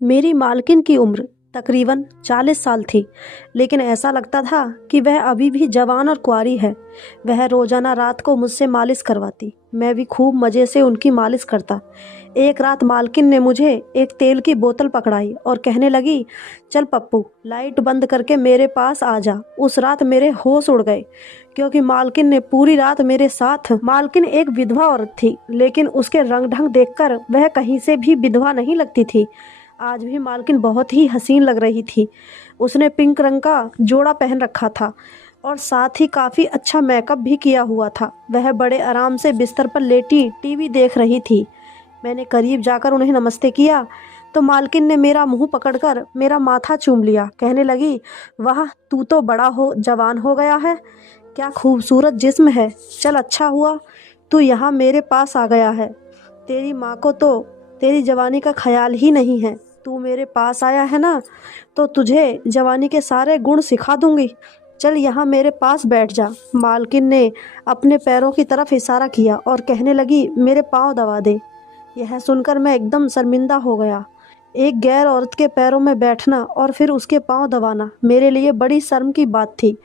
मेरी मालकिन की उम्र तकरीबन 40 साल थी, लेकिन ऐसा लगता था कि वह अभी भी जवान और कुंवारी है। वह रोजाना रात को मुझसे मालिश करवाती, मैं भी खूब मज़े से उनकी मालिश करता। एक रात मालकिन ने मुझे एक तेल की बोतल पकड़ाई और कहने लगी, चल पप्पू, लाइट बंद करके मेरे पास आ जा। उस रात मेरे होश उड़ गए, क्योंकि मालकिन ने पूरी रात मेरे साथ। मालकिन एक विधवा औरत थी, लेकिन उसके रंग ढंग देखकर वह कहीं से भी विधवा नहीं लगती थी। आज भी मालकिन बहुत ही हसीन लग रही थी। उसने पिंक रंग का जोड़ा पहन रखा था और साथ ही काफ़ी अच्छा मेकअप भी किया हुआ था। वह बड़े आराम से बिस्तर पर लेटी टीवी देख रही थी। मैंने करीब जाकर उन्हें नमस्ते किया तो मालकिन ने मेरा मुंह पकड़कर मेरा माथा चूम लिया। कहने लगी, वाह, तू तो बड़ा हो जवान हो गया है, क्या खूबसूरत जिस्म है। चल, अच्छा हुआ तू यहाँ मेरे पास आ गया है। तेरी माँ को तो तेरी जवानी का ख्याल ही नहीं है। तू मेरे पास आया है ना, तो तुझे जवानी के सारे गुण सिखा दूंगी। चल यहाँ मेरे पास बैठ जा। मालकिन ने अपने पैरों की तरफ इशारा किया और कहने लगी, मेरे पाँव दबा दे। यह सुनकर मैं एकदम शर्मिंदा हो गया। एक गैर औरत के पैरों में बैठना और फिर उसके पाँव दबाना मेरे लिए बड़ी शर्म की बात थी।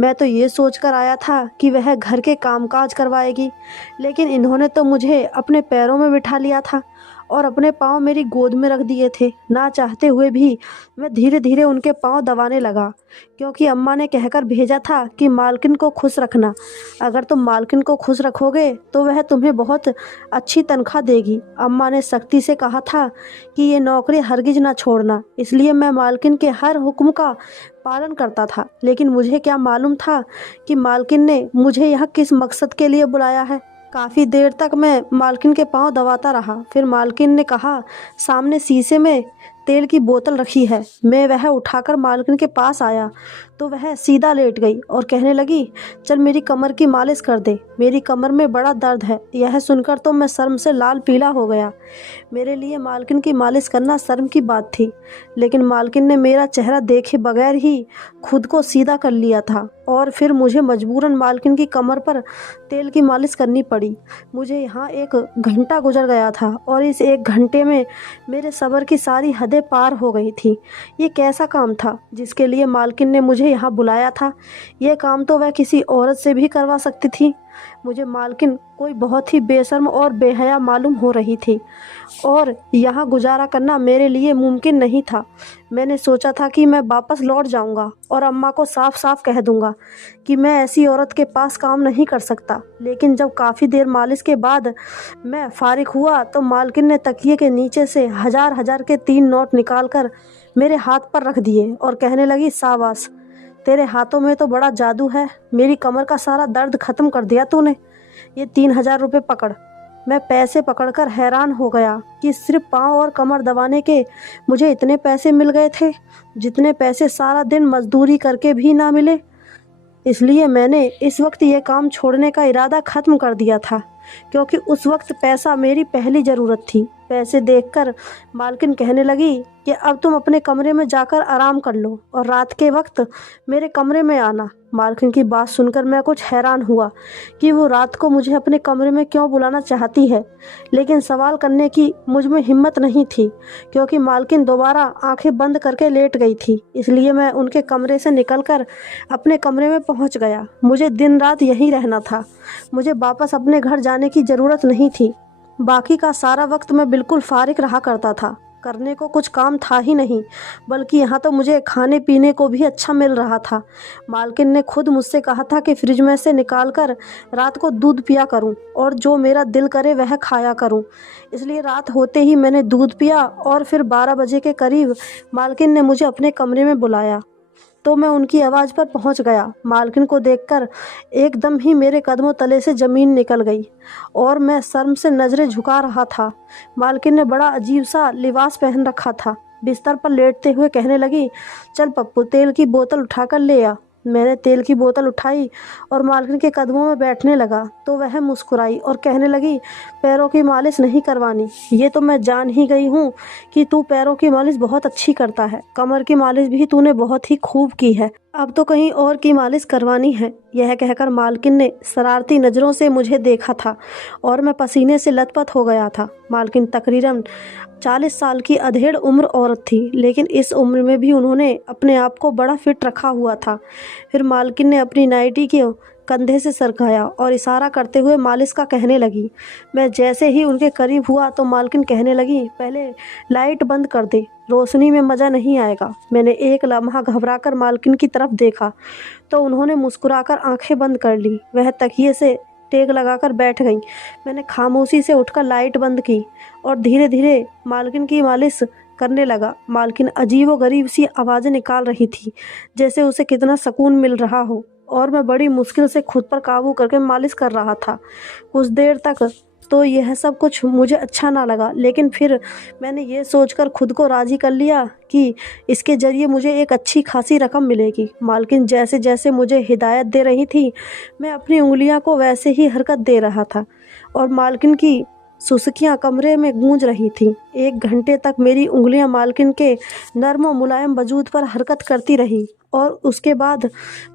मैं तो ये सोचकर आया था कि वह घर के कामकाज करवाएगी, लेकिन इन्होंने तो मुझे अपने पैरों में बिठा लिया था और अपने पाँव मेरी गोद में रख दिए थे। ना चाहते हुए भी मैं धीरे धीरे उनके पाँव दबाने लगा, क्योंकि अम्मा ने कहकर भेजा था कि मालकिन को खुश रखना। अगर तुम मालकिन को खुश रखोगे तो वह तुम्हें बहुत अच्छी तनख्वाह देगी। अम्मा ने सख्ती से कहा था कि ये नौकरी हरगिज ना छोड़ना। इसलिए मैं मालकिन के हर हुक्म का पालन करता था, लेकिन मुझे क्या मालूम था कि मालकिन ने मुझे यहाँ किस मकसद के लिए बुलाया है। काफ़ी देर तक मैं मालकिन के पाँव दबाता रहा। फिर मालकिन ने कहा, सामने शीशे में तेल की बोतल रखी है। मैं वह उठाकर मालकिन के पास आया तो वह सीधा लेट गई और कहने लगी, चल मेरी कमर की मालिश कर दे, मेरी कमर में बड़ा दर्द है। यह सुनकर तो मैं शर्म से लाल पीला हो गया। मेरे लिए मालकिन की मालिश करना शर्म की बात थी, लेकिन मालकिन ने मेरा चेहरा देखे बगैर ही खुद को सीधा कर लिया था और फिर मुझे मजबूरन मालकिन की कमर पर तेल की मालिश करनी पड़ी। मुझे यहाँ 1 घंटा गुजर गया था और इस 1 घंटे में मेरे सब्र की सारी हदें पार हो गई थी। ये कैसा काम था जिसके लिए मालकिन ने मुझे यहाँ बुलाया था? यह काम तो वह किसी औरत से भी करवा सकती थी। मुझे मालकिन कोई बहुत ही बेशर्म और बेहया मालूम हो रही थी और यहाँ गुजारा करना मेरे लिए मुमकिन नहीं था। मैंने सोचा था कि मैं वापस लौट जाऊंगा और अम्मा को साफ साफ कह दूंगा कि मैं ऐसी औरत के पास काम नहीं कर सकता। लेकिन जब काफ़ी देर मालिश के बाद मैं फारिग हुआ तो मालकिन ने तकिए के नीचे से हजार हजार के 3 नोट निकालकर मेरे हाथ पर रख दिए और कहने लगी, शाबाश, तेरे हाथों में तो बड़ा जादू है। मेरी कमर का सारा दर्द ख़त्म कर दिया तूने। ये 3,000 रुपये पकड़। मैं पैसे पकड़कर हैरान हो गया कि सिर्फ पाँव और कमर दबाने के मुझे इतने पैसे मिल गए थे, जितने पैसे सारा दिन मजदूरी करके भी ना मिले। इसलिए मैंने इस वक्त ये काम छोड़ने का इरादा ख़त्म कर दिया था, क्योंकि उस वक्त पैसा मेरी पहली ज़रूरत थी। पैसे देखकर मालकिन कहने लगी कि अब तुम अपने कमरे में जाकर आराम कर लो और रात के वक्त मेरे कमरे में आना। मालकिन की बात सुनकर मैं कुछ हैरान हुआ कि वो रात को मुझे अपने कमरे में क्यों बुलाना चाहती है, लेकिन सवाल करने की मुझ में हिम्मत नहीं थी, क्योंकि मालकिन दोबारा आंखें बंद करके लेट गई थी। इसलिए मैं उनके कमरे से निकलकर अपने कमरे में पहुंच गया। मुझे दिन रात यहीं रहना था। मुझे वापस अपने घर जाने की ज़रूरत नहीं थी। बाकी का सारा वक्त मैं बिल्कुल फारिग रहा करता था। करने को कुछ काम था ही नहीं, बल्कि यहाँ तो मुझे खाने पीने को भी अच्छा मिल रहा था। मालकिन ने खुद मुझसे कहा था कि फ्रिज में से निकाल कर रात को दूध पिया करूँ और जो मेरा दिल करे वह खाया करूँ। इसलिए रात होते ही मैंने दूध पिया और फिर 12 बजे के करीब मालकिन ने मुझे अपने कमरे में बुलाया तो मैं उनकी आवाज़ पर पहुंच गया। मालकिन को देखकर एकदम ही मेरे कदमों तले से ज़मीन निकल गई और मैं शर्म से नज़रें झुका रहा था। मालकिन ने बड़ा अजीब सा लिबास पहन रखा था। बिस्तर पर लेटते हुए कहने लगी, चल पप्पू, तेल की बोतल उठाकर ले आ। मैंने तेल की बोतल उठाई और मालकिन के कदमों में बैठने लगा तो वह मुस्कुराई और कहने लगी, पैरों की मालिश नहीं करवानी। ये तो मैं जान ही गई हूँ कि तू पैरों की मालिश बहुत अच्छी करता है। कमर की मालिश भी तूने बहुत ही खूब की है। अब तो कहीं और की मालिश करवानी है। यह कहकर मालकिन ने शरारती नज़रों से मुझे देखा था और मैं पसीने से लथपथ हो गया था। मालकिन तकरीबन 40 साल की अधेड़ उम्र औरत थी, लेकिन इस उम्र में भी उन्होंने अपने आप को बड़ा फिट रखा हुआ था। फिर मालकिन ने अपनी नाइटी के कंधे से सरकाया और इशारा करते हुए मालिश का कहने लगी। मैं जैसे ही उनके करीब हुआ तो मालकिन कहने लगी, पहले लाइट बंद कर दे, रोशनी में मज़ा नहीं आएगा। मैंने एक लम्हा घबराकर मालकिन की तरफ देखा तो उन्होंने मुस्कुराकर आंखें बंद कर ली। वह तकिए से टेक लगाकर बैठ गईं। मैंने खामोशी से उठकर लाइट बंद की और धीरे धीरे मालकिन की मालिश करने लगा। मालकिन अजीबोगरीब सी आवाज़ें निकाल रही थी, जैसे उसे कितना सुकून मिल रहा हो, और मैं बड़ी मुश्किल से खुद पर काबू करके मालिश कर रहा था। कुछ देर तक तो यह सब कुछ मुझे अच्छा ना लगा, लेकिन फिर मैंने ये सोचकर खुद को राज़ी कर लिया कि इसके ज़रिए मुझे एक अच्छी खासी रकम मिलेगी। मालकिन जैसे जैसे मुझे हिदायत दे रही थी, मैं अपनी उंगलियों को वैसे ही हरकत दे रहा था और मालकिन की सुसुकियाँ कमरे में गूंज रही थीं। 1 घंटे तक मेरी उंगलियां मालकिन के नर्म और मुलायम वजूद पर हरकत करती रहीं और उसके बाद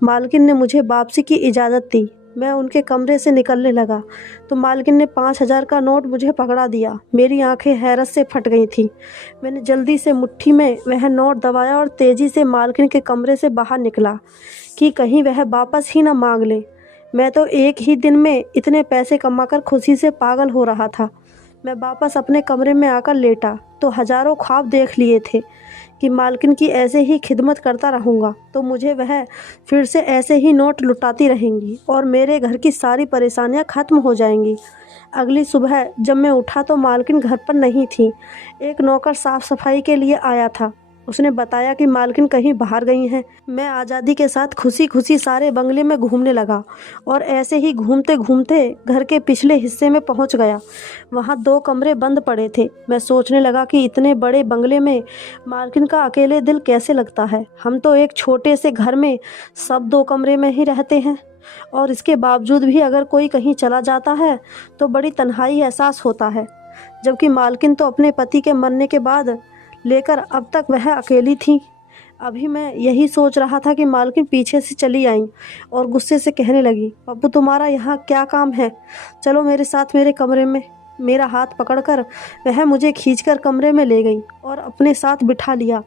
मालकिन ने मुझे वापसी की इजाज़त दी। मैं उनके कमरे से निकलने लगा तो मालकिन ने 5,000 का नोट मुझे पकड़ा दिया। मेरी आंखें हैरत से फट गई थीं। मैंने जल्दी से मुट्ठी में वह नोट दबाया और तेज़ी से मालकिन के कमरे से बाहर निकला कि कहीं वह वापस ही न मांग ले। मैं तो एक ही दिन में इतने पैसे कमाकर खुशी से पागल हो रहा था। मैं वापस अपने कमरे में आकर लेटा तो हज़ारों ख्वाब देख लिए थे कि मालकिन की ऐसे ही खिदमत करता रहूँगा तो मुझे वह फिर से ऐसे ही नोट लुटाती रहेंगी और मेरे घर की सारी परेशानियाँ ख़त्म हो जाएंगी। अगली सुबह जब मैं उठा तो मालकिन घर पर नहीं थी। एक नौकर साफ़ सफाई के लिए आया था। उसने बताया कि मालकिन कहीं बाहर गई हैं। मैं आज़ादी के साथ खुशी खुशी सारे बंगले में घूमने लगा और ऐसे ही घूमते घूमते घर के पिछले हिस्से में पहुंच गया। वहां 2 कमरे बंद पड़े थे। मैं सोचने लगा कि इतने बड़े बंगले में मालकिन का अकेले दिल कैसे लगता है। हम तो एक छोटे से घर में सब 2 कमरे में ही रहते हैं और इसके बावजूद भी अगर कोई कहीं चला जाता है तो बड़ी तन्हाई एहसास होता है, जबकि मालकिन तो अपने पति के मरने के बाद लेकर अब तक वह अकेली थी। अभी मैं यही सोच रहा था कि मालकिन पीछे से चली आईं और गुस्से से कहने लगी, पप्पू तुम्हारा यहाँ क्या काम है, चलो मेरे साथ मेरे कमरे में। मेरा हाथ पकड़कर वह मुझे खींचकर कमरे में ले गई और अपने साथ बिठा लिया।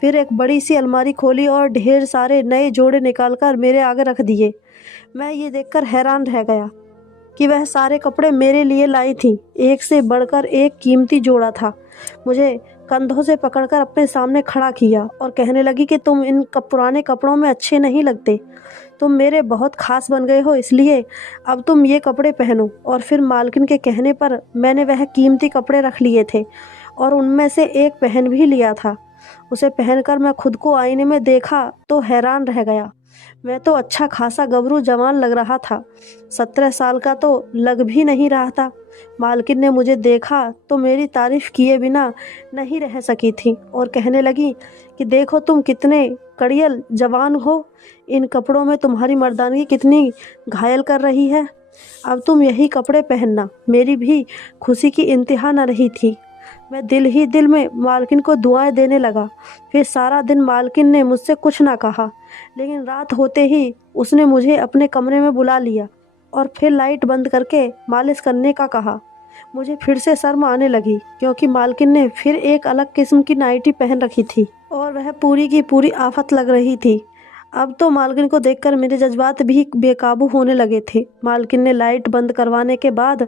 फिर एक बड़ी सी अलमारी खोली और ढेर सारे नए जोड़े निकालकर मेरे आगे रख दिए। मैं ये देखकर हैरान रह गया कि वह सारे कपड़े मेरे लिए लाई थी। एक से बढ़कर एक कीमती जोड़ा था। मुझे कंधों से पकड़कर अपने सामने खड़ा किया और कहने लगी कि तुम इन पुराने कपड़ों में अच्छे नहीं लगते, तुम मेरे बहुत खास बन गए हो, इसलिए अब तुम ये कपड़े पहनो। और फिर मालकिन के कहने पर मैंने वह कीमती कपड़े रख लिए थे और उनमें से एक पहन भी लिया था। उसे पहनकर मैं खुद को आईने में देखा तो हैरान रह गया। मैं तो अच्छा खासा गबरू जवान लग रहा था, 17 साल का तो लग भी नहीं रहा था। मालकिन ने मुझे देखा तो मेरी तारीफ किए बिना नहीं रह सकी थी और कहने लगी कि देखो तुम कितने कड़ियल जवान हो, इन कपड़ों में तुम्हारी मर्दानगी कितनी घायल कर रही है। अब तुम यही कपड़े पहनना। मेरी भी खुशी की इंतहा न रही थी। मैं दिल ही दिल में मालकिन को दुआएं देने लगा। फिर सारा दिन मालकिन ने मुझसे कुछ ना कहा, लेकिन रात होते ही उसने मुझे अपने कमरे में बुला लिया और फिर लाइट बंद करके मालिश करने का कहा। मुझे फिर से शर्म आने लगी क्योंकि मालकिन ने फिर एक अलग किस्म की नाइटी पहन रखी थी और वह पूरी की पूरी आफत लग रही थी। अब तो मालकिन को देखकर मेरे जज्बात भी बेकाबू होने लगे थे। मालकिन ने लाइट बंद करवाने के बाद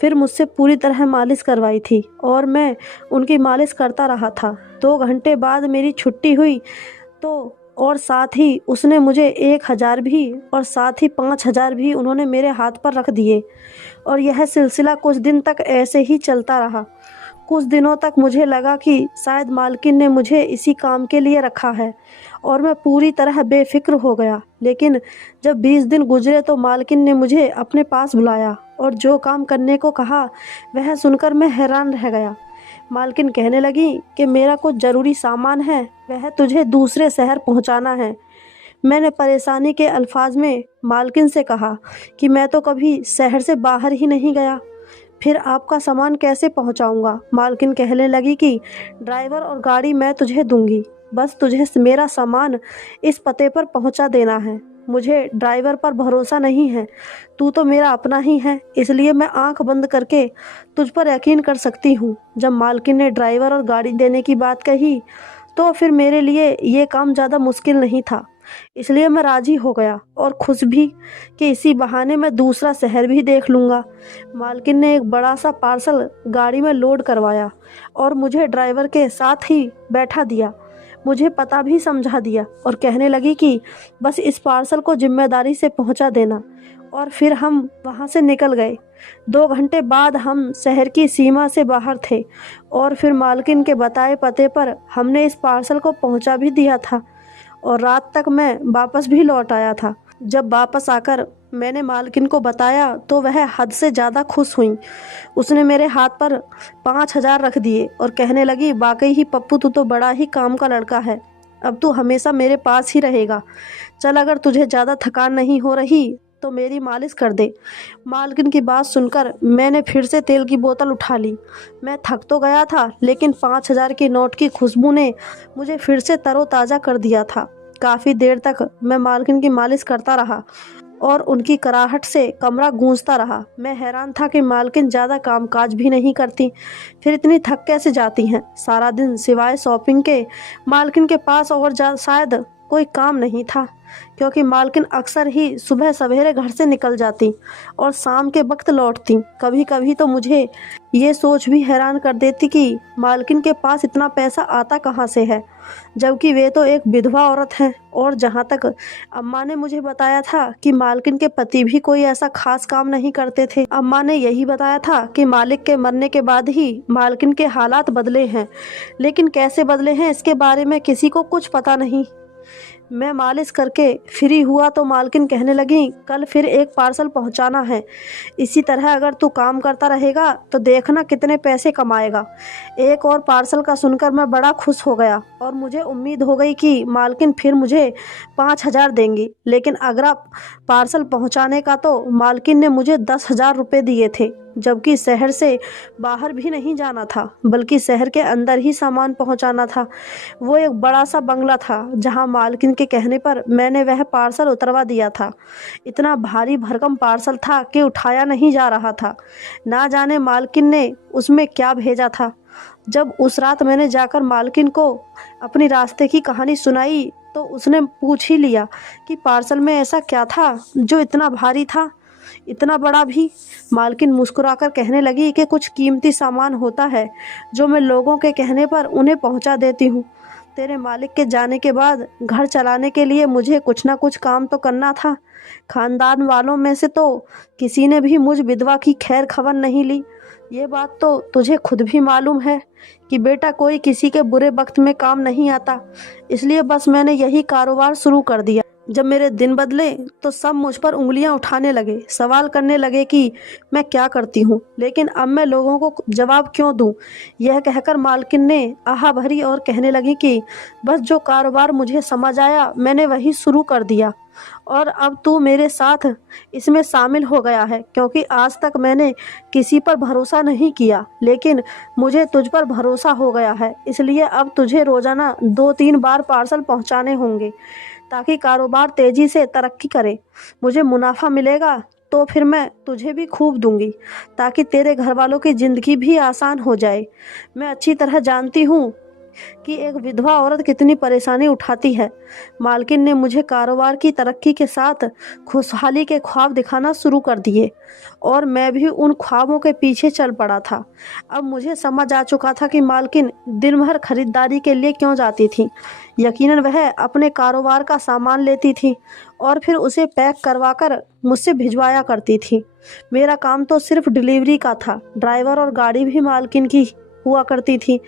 फिर मुझसे पूरी तरह मालिश करवाई थी और मैं उनकी मालिश करता रहा था। 2 घंटे बाद मेरी छुट्टी हुई तो और साथ ही उसने मुझे 1,000 भी और साथ ही 5,000 भी उन्होंने मेरे हाथ पर रख दिए और यह सिलसिला कुछ दिन तक ऐसे ही चलता रहा। कुछ दिनों तक मुझे लगा कि शायद मालकिन ने मुझे इसी काम के लिए रखा है और मैं पूरी तरह बेफिक्र हो गया। लेकिन जब 20 दिन गुजरे तो मालकिन ने मुझे अपने पास बुलाया और जो काम करने को कहा वह सुनकर मैं हैरान रह गया। मालकिन कहने लगी कि मेरा कुछ ज़रूरी सामान है, वह तुझे दूसरे शहर पहुंचाना है। मैंने परेशानी के अल्फाज में मालकिन से कहा कि मैं तो कभी शहर से बाहर ही नहीं गया। फिर आपका सामान कैसे पहुंचाऊंगा? मालकिन कहने लगी कि ड्राइवर और गाड़ी मैं तुझे दूंगी, बस तुझे मेरा सामान इस पते पर पहुंचा देना है। मुझे ड्राइवर पर भरोसा नहीं है, तू तो मेरा अपना ही है, इसलिए मैं आंख बंद करके तुझ पर यकीन कर सकती हूँ। जब मालकिन ने ड्राइवर और गाड़ी देने की बात कही तो फिर मेरे लिए ये काम ज़्यादा मुश्किल नहीं था, इसलिए मैं राज़ी हो गया और खुश भी कि इसी बहाने मैं दूसरा शहर भी देख लूँगा। मालकिन ने एक बड़ा सा पार्सल गाड़ी में लोड करवाया और मुझे ड्राइवर के साथ ही बैठा दिया। मुझे पता भी समझा दिया और कहने लगी कि बस इस पार्सल को जिम्मेदारी से पहुंचा देना। और फिर हम वहां से निकल गए। 2 घंटे बाद हम शहर की सीमा से बाहर थे और फिर मालकिन के बताए पते पर हमने इस पार्सल को पहुंचा भी दिया था और रात तक मैं वापस भी लौट आया था। जब वापस आकर मैंने मालकिन को बताया तो वह हद से ज़्यादा खुश हुई। उसने मेरे हाथ पर 5,000 रख दिए और कहने लगी, वाकई ही पप्पू, तू तो बड़ा ही काम का लड़का है, अब तू हमेशा मेरे पास ही रहेगा। चल, अगर तुझे ज़्यादा थकान नहीं हो रही तो मेरी मालिश कर दे। मालकिन की बात सुनकर मैंने फिर से तेल की बोतल उठा ली। मैं थक तो गया था, लेकिन 5,000 के नोट की खुशबू ने मुझे फिर से तरोताज़ा कर दिया था। काफ़ी देर तक मैं मालकिन की मालिश करता रहा और उनकी कराहट से कमरा गूंजता रहा। मैं हैरान था कि मालकिन ज़्यादा कामकाज भी नहीं करती, फिर इतनी थक कैसे जाती हैं। सारा दिन सिवाय शॉपिंग के मालकिन के पास और शायद कोई काम नहीं था, क्योंकि मालकिन अक्सर ही सुबह सवेरे घर से निकल जाती और शाम के वक्त लौटती। कभी कभी तो मुझे ये सोच भी हैरान कर देती कि मालकिन के पास इतना पैसा आता कहाँ से है, जबकि वे तो एक विधवा औरत हैं। और जहाँ तक अम्मा ने मुझे बताया था कि मालकिन के पति भी कोई ऐसा खास काम नहीं करते थे। अम्मा ने यही बताया था कि मालिक के मरने के बाद ही मालकिन के हालात बदले हैं, लेकिन कैसे बदले हैं इसके बारे में किसी को कुछ पता नहीं। मैं मालिश करके फ्री हुआ तो मालकिन कहने लगी, कल फिर एक पार्सल पहुंचाना है। इसी तरह अगर तू काम करता रहेगा तो देखना कितने पैसे कमाएगा। एक और पार्सल का सुनकर मैं बड़ा खुश हो गया और मुझे उम्मीद हो गई कि मालकिन फिर मुझे 5,000 देंगी। लेकिन अगला पार्सल पहुंचाने का तो मालकिन ने मुझे 10,000 रुपये दिए थे, जबकि शहर से बाहर भी नहीं जाना था, बल्कि शहर के अंदर ही सामान पहुंचाना था। वो एक बड़ा सा बंगला था जहां मालकिन के कहने पर मैंने वह पार्सल उतरवा दिया था। इतना भारी भरकम पार्सल था कि उठाया नहीं जा रहा था। ना जाने मालकिन ने उसमें क्या भेजा था। जब उस रात मैंने जाकर मालकिन को अपनी रास्ते की कहानी सुनाई तो उसने पूछ ही लिया कि पार्सल में ऐसा क्या था जो इतना भारी था, इतना बड़ा भी। मालकिन मुस्कुराकर कहने लगी कि कुछ कीमती सामान होता है जो मैं लोगों के कहने पर उन्हें पहुंचा देती हूँ। तेरे मालिक के जाने के बाद घर चलाने के लिए मुझे कुछ ना कुछ काम तो करना था। खानदान वालों में से तो किसी ने भी मुझ विधवा की खैर खबर नहीं ली। ये बात तो तुझे खुद भी मालूम है कि बेटा कोई किसी के बुरे वक्त में काम नहीं आता, इसलिए बस मैंने यही कारोबार शुरू कर दिया। जब मेरे दिन बदले तो सब मुझ पर उंगलियां उठाने लगे, सवाल करने लगे कि मैं क्या करती हूँ, लेकिन अब मैं लोगों को जवाब क्यों दूँ। यह कहकर मालकिन ने आह भरी और कहने लगी कि बस जो कारोबार मुझे समझ आया मैंने वही शुरू कर दिया और अब तू मेरे साथ इसमें शामिल हो गया है, क्योंकि आज तक मैंने किसी पर भरोसा नहीं किया, लेकिन मुझे तुझ पर भरोसा हो गया है। इसलिए अब तुझे रोज़ाना 2-3 बार पार्सल पहुंचाने होंगे ताकि कारोबार तेज़ी से तरक्की करे। मुझे मुनाफा मिलेगा तो फिर मैं तुझे भी खूब दूंगी ताकि तेरे घर वालों की ज़िंदगी भी आसान हो जाए। मैं अच्छी तरह जानती हूँ कि एक विधवा औरत कितनी परेशानी उठाती है। मालकिन ने मुझे कारोबार की तरक्की के साथ खुशहाली के ख्वाब दिखाना शुरू कर दिए और मैं भी उन ख्वाबों के पीछे चल पड़ा था। अब मुझे समझ आ चुका था कि मालकिन दिन भर खरीदारी के लिए क्यों जाती थी। यकीनन वह अपने कारोबार का सामान लेती थी और फिर उसे पैक करवाकर मुझसे भिजवाया करती थी। मेरा काम तो सिर्फ डिलीवरी का था। ड्राइवर और गाड़ी भी मालकिन की हुआ करती थी।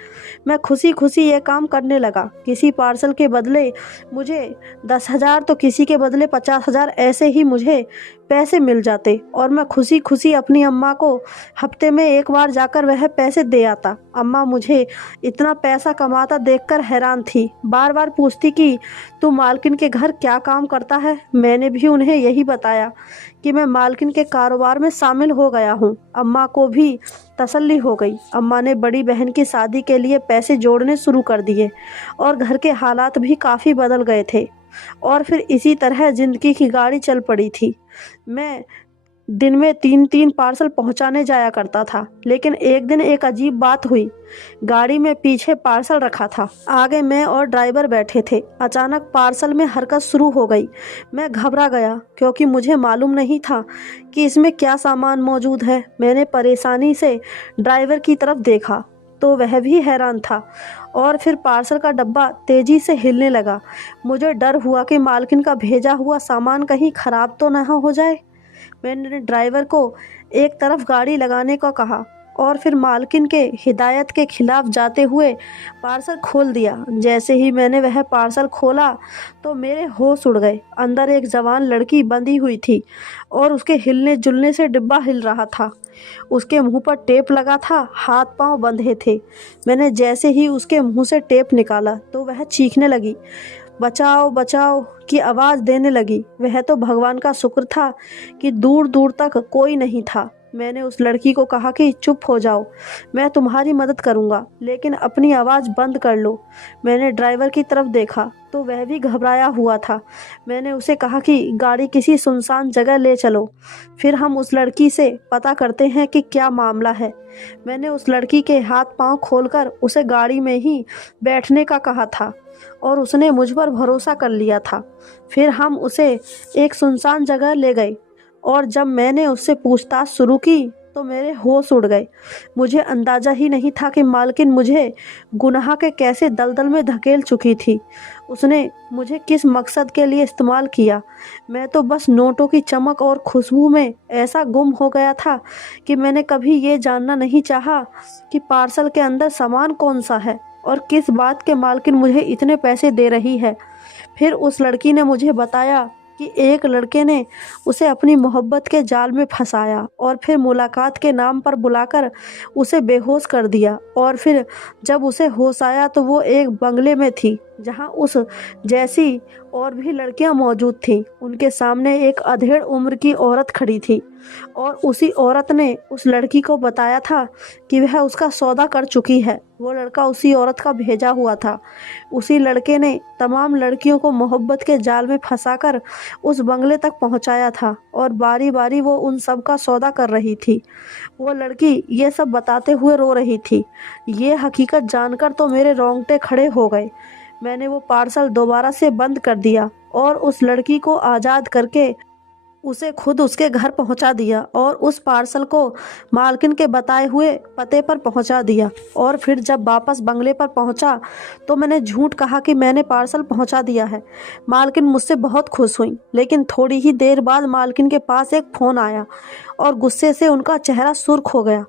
मैं खुशी खुशी ये काम करने लगा। किसी पार्सल के बदले मुझे 10,000 तो किसी के बदले 50,000 ऐसे ही मुझे पैसे मिल जाते और मैं खुशी खुशी अपनी अम्मा को हफ्ते में एक बार जाकर वह पैसे दे आता। अम्मा मुझे इतना पैसा कमाता देखकर हैरान थी। बार बार पूछती कि तू मालकिन के घर क्या काम करता है। मैंने भी उन्हें यही बताया कि मैं मालकिन के कारोबार में शामिल हो गया हूँ। अम्मा को भी तसल्ली हो गई। अम्मा ने बड़ी बहन की शादी के लिए पैसे जोड़ने शुरू कर दिए और घर के हालात भी काफ़ी बदल गए थे और फिर इसी तरह ज़िंदगी की गाड़ी चल पड़ी थी। मैं दिन में 3-3 पार्सल पहुंचाने जाया करता था, लेकिन एक दिन एक अजीब बात हुई। गाड़ी में पीछे पार्सल रखा था, आगे मैं और ड्राइवर बैठे थे। अचानक पार्सल में हरकत शुरू हो गई। मैं घबरा गया क्योंकि मुझे मालूम नहीं था कि इसमें क्या सामान मौजूद है। मैंने परेशानी से ड्राइवर की तरफ देखा तो वह भी हैरान था और फिर पार्सल का डब्बा तेजी से हिलने लगा। मुझे डर हुआ कि मालकिन का भेजा हुआ सामान कहीं खराब तो न हो जाए। मैंने ड्राइवर को एक तरफ गाड़ी लगाने को कहा और फिर मालकिन के हिदायत के खिलाफ जाते हुए पार्सल खोल दिया। जैसे ही मैंने वह पार्सल खोला तो मेरे होश उड़ गए। अंदर एक जवान लड़की बंधी हुई थी और उसके हिलने जुलने से डिब्बा हिल रहा था। उसके मुंह पर टेप लगा था, हाथ पांव बंधे थे। मैंने जैसे ही उसके मुंह से टेप निकाला तो वह चीखने लगी, बचाओ बचाओ की आवाज़ देने लगी। वह तो भगवान का शुक्र था कि दूर दूर तक कोई नहीं था। मैंने उस लड़की को कहा कि चुप हो जाओ, मैं तुम्हारी मदद करूंगा, लेकिन अपनी आवाज़ बंद कर लो। मैंने ड्राइवर की तरफ देखा तो वह भी घबराया हुआ था। मैंने उसे कहा कि गाड़ी किसी सुनसान जगह ले चलो, फिर हम उस लड़की से पता करते हैं कि क्या मामला है। मैंने उस लड़की के हाथ पांव खोलकर उसे गाड़ी में ही बैठने का कहा था और उसने मुझ पर भरोसा कर लिया था। फिर हम उसे एक सुनसान जगह ले गए और जब मैंने उससे पूछताछ शुरू की तो मेरे होश उड़ गए। मुझे अंदाज़ा ही नहीं था कि मालकिन मुझे गुनाह के कैसे दलदल में धकेल चुकी थी। उसने मुझे किस मकसद के लिए इस्तेमाल किया। मैं तो बस नोटों की चमक और खुशबू में ऐसा गुम हो गया था कि मैंने कभी ये जानना नहीं चाहा कि पार्सल के अंदर सामान कौन सा है और किस बात के मालकिन मुझे इतने पैसे दे रही है। फिर उस लड़की ने मुझे बताया कि एक लड़के ने उसे अपनी मोहब्बत के जाल में फंसाया और फिर मुलाकात के नाम पर बुलाकर उसे बेहोश कर दिया और फिर जब उसे होश आया तो वो एक बंगले में थी जहां उस जैसी और भी लड़कियां मौजूद थीं। उनके सामने एक अधेड़ उम्र की औरत खड़ी थी और उसी औरत ने उस लड़की को बताया था कि वह उसका सौदा कर चुकी है। वो लड़का उसी औरत का भेजा हुआ था। उसी लड़के ने तमाम लड़कियों को मोहब्बत के जाल में फंसाकर उस बंगले तक पहुंचाया था और बारी बारी वो उन सब का सौदा कर रही थी। वो लड़की ये सब बताते हुए रो रही थी। ये हकीकत जानकर तो मेरे रोंगटे खड़े हो गए। मैंने वो पार्सल दोबारा से बंद कर दिया और उस लड़की को आज़ाद करके उसे खुद उसके घर पहुंचा दिया और उस पार्सल को मालकिन के बताए हुए पते पर पहुंचा दिया। और फिर जब वापस बंगले पर पहुंचा तो मैंने झूठ कहा कि मैंने पार्सल पहुंचा दिया है। मालकिन मुझसे बहुत खुश हुई, लेकिन थोड़ी ही देर बाद मालकिन के पास एक फ़ोन आया और गुस्से से उनका चेहरा सुर्ख हो गया।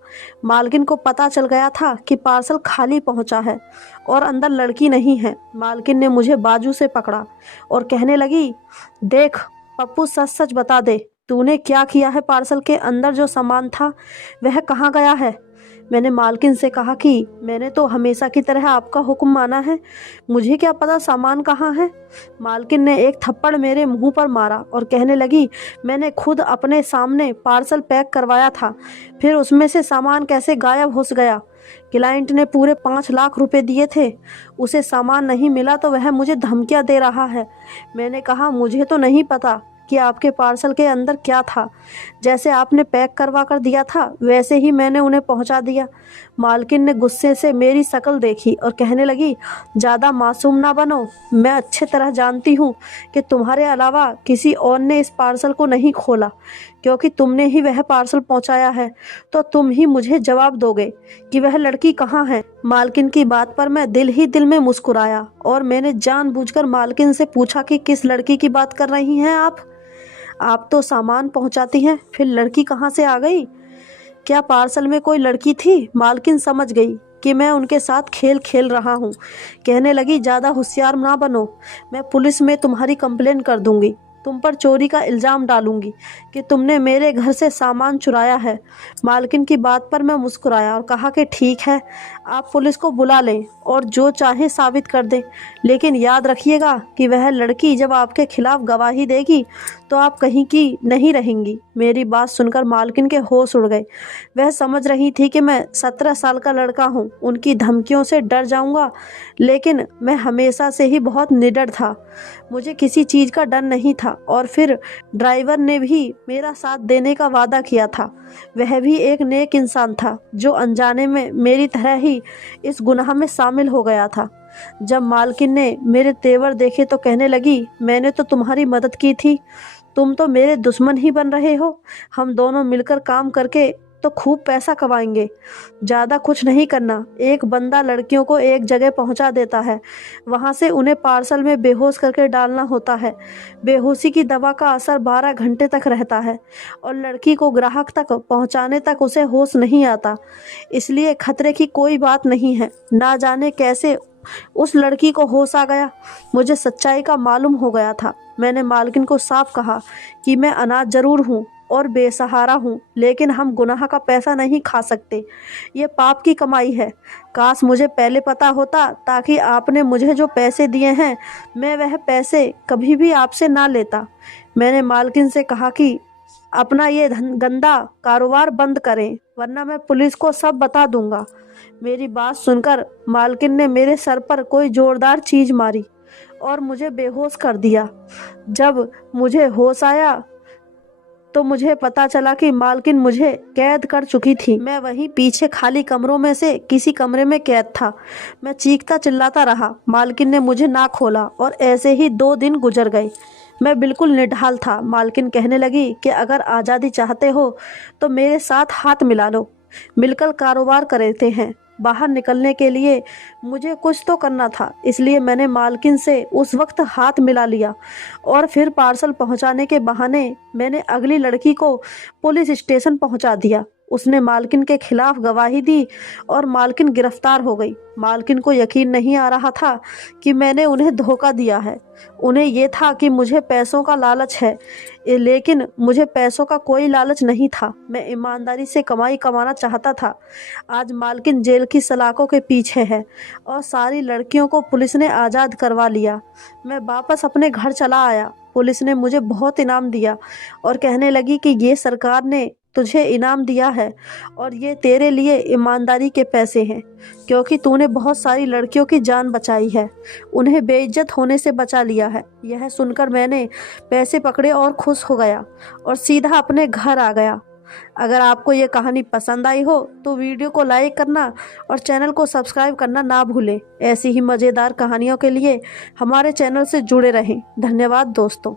मालकिन को पता चल गया था कि पार्सल खाली पहुंचा है और अंदर लड़की नहीं है। मालकिन ने मुझे बाजू से पकड़ा और कहने लगी, देख पप्पू, सच सच बता दे, तूने क्या किया है? पार्सल के अंदर जो सामान था वह कहाँ गया है? मैंने मालकिन से कहा कि मैंने तो हमेशा की तरह आपका हुक्म माना है, मुझे क्या पता सामान कहाँ है। मालकिन ने एक थप्पड़ मेरे मुंह पर मारा और कहने लगी, मैंने खुद अपने सामने पार्सल पैक करवाया था, फिर उसमें से सामान कैसे गायब हो गया? क्लाइंट ने पूरे 5 लाख रुपए दिए थे, उसे सामान नहीं मिला तो वह मुझे धमकियां दे रहा है। मैंने कहा, मुझे तो नहीं पता कि आपके पार्सल के अंदर क्या था। जैसे आपने पैक करवा कर दिया था वैसे ही मैंने उन्हें पहुंचा दिया। मालकिन ने गुस्से से मेरी शक्ल देखी और कहने लगी, ज़्यादा मासूम ना बनो, मैं अच्छे तरह जानती हूँ कि तुम्हारे अलावा किसी और ने इस पार्सल को नहीं खोला, क्योंकि तुमने ही वह पार्सल पहुंचाया है, तो तुम ही मुझे जवाब दोगे कि वह लड़की कहाँ है। मालकिन की बात पर मैं दिल ही दिल में मुस्कुराया और मैंने जानबूझकर मालकिन से पूछा कि किस लड़की की बात कर रही हैं आप तो सामान पहुंचाती हैं, फिर लड़की कहाँ से आ गई? क्या पार्सल में कोई लड़की थी? मालकिन समझ गई कि मैं उनके साथ खेल खेल रहा हूँ। कहने लगी, ज़्यादा होशियार ना बनो, मैं पुलिस में तुम्हारी कंप्लेन कर दूँगी। तुम पर चोरी का इल्ज़ाम डालूंगी कि तुमने मेरे घर से सामान चुराया है। मालकिन की बात पर मैं मुस्कुराया और कहा कि ठीक है, आप पुलिस को बुला लें और जो चाहे साबित कर दें, लेकिन याद रखिएगा कि वह लड़की जब आपके खिलाफ गवाही देगी तो आप कहीं की नहीं रहेंगी। मेरी बात सुनकर मालकिन के होश उड़ गए। वह समझ रही थी कि मैं 17 साल का लड़का हूँ, उनकी धमकियों से डर जाऊंगा, लेकिन मैं हमेशा से ही बहुत निडर था। मुझे किसी चीज़ का डर नहीं था। और फिर ड्राइवर ने भी मेरा साथ देने का वादा किया था। वह भी एक नेक इंसान था जो अनजाने में मेरी तरह ही इस गुनाह में शामिल हो गया था। जब मालकिन ने मेरे तेवर देखे तो कहने लगी, मैंने तो तुम्हारी मदद की थी, तुम तो मेरे दुश्मन ही बन रहे हो। हम दोनों मिलकर काम करके तो खूब पैसा कमाएंगे। ज़्यादा कुछ नहीं करना, एक बंदा लड़कियों को एक जगह पहुंचा देता है, वहां से उन्हें पार्सल में बेहोश करके डालना होता है। बेहोशी की दवा का असर 12 घंटे तक रहता है और लड़की को ग्राहक तक पहुंचाने तक उसे होश नहीं आता। इसलिए खतरे की कोई बात नहीं है। ना जाने कैसे उस लड़की को होश आ गया। मुझे सच्चाई का मालूम हो गया था। मैंने मालकिन को साफ कहा कि मैं अनाथ जरूर हूँ और बेसहारा हूँ, लेकिन हम गुनाह का पैसा नहीं खा सकते। ये पाप की कमाई है। काश मुझे पहले पता होता, ताकि आपने मुझे जो पैसे दिए हैं मैं वह पैसे कभी भी आपसे ना लेता। मैंने मालकिन से कहा कि अपना ये गंदा कारोबार बंद करें, वरना मैं पुलिस को सब बता दूंगा। मेरी बात सुनकर मालकिन ने मेरे सर पर कोई जोरदार चीज मारी और मुझे बेहोश कर दिया। जब मुझे होश आया तो मुझे पता चला कि मालकिन मुझे कैद कर चुकी थी। मैं वहीं पीछे खाली कमरों में से किसी कमरे में कैद था। मैं चीखता चिल्लाता रहा। मालकिन ने मुझे ना खोला और ऐसे ही 2 दिन गुजर गए। मैं बिल्कुल निढाल था। मालकिन कहने लगी कि अगर आज़ादी चाहते हो तो मेरे साथ हाथ मिला लो, मिलकर कारोबार करते हैं। बाहर निकलने के लिए मुझे कुछ तो करना था, इसलिए मैंने मालकिन से उस वक्त हाथ मिला लिया और फिर पार्सल पहुंचाने के बहाने मैंने अगली लड़की को पुलिस स्टेशन पहुंचा दिया। उसने मालकिन के खिलाफ गवाही दी और मालकिन गिरफ्तार हो गई। मालकिन को यकीन नहीं आ रहा था कि मैंने उन्हें धोखा दिया है। उन्हें ये था कि मुझे पैसों का लालच है, लेकिन मुझे पैसों का कोई लालच नहीं था। मैं ईमानदारी से कमाई कमाना चाहता था। आज मालकिन जेल की सलाखों के पीछे है और सारी लड़कियों को पुलिस ने आज़ाद करवा लिया। मैं वापस अपने घर चला आया। पुलिस ने मुझे बहुत इनाम दिया और कहने लगी कि ये सरकार ने तुझे इनाम दिया है और ये तेरे लिए ईमानदारी के पैसे हैं, क्योंकि तूने बहुत सारी लड़कियों की जान बचाई है, उन्हें बेइज्जत होने से बचा लिया है। यह सुनकर मैंने पैसे पकड़े और खुश हो गया और सीधा अपने घर आ गया। अगर आपको ये कहानी पसंद आई हो तो वीडियो को लाइक करना और चैनल को सब्सक्राइब करना ना भूलें। ऐसी ही मज़ेदार कहानियों के लिए हमारे चैनल से जुड़े रहें। धन्यवाद दोस्तों।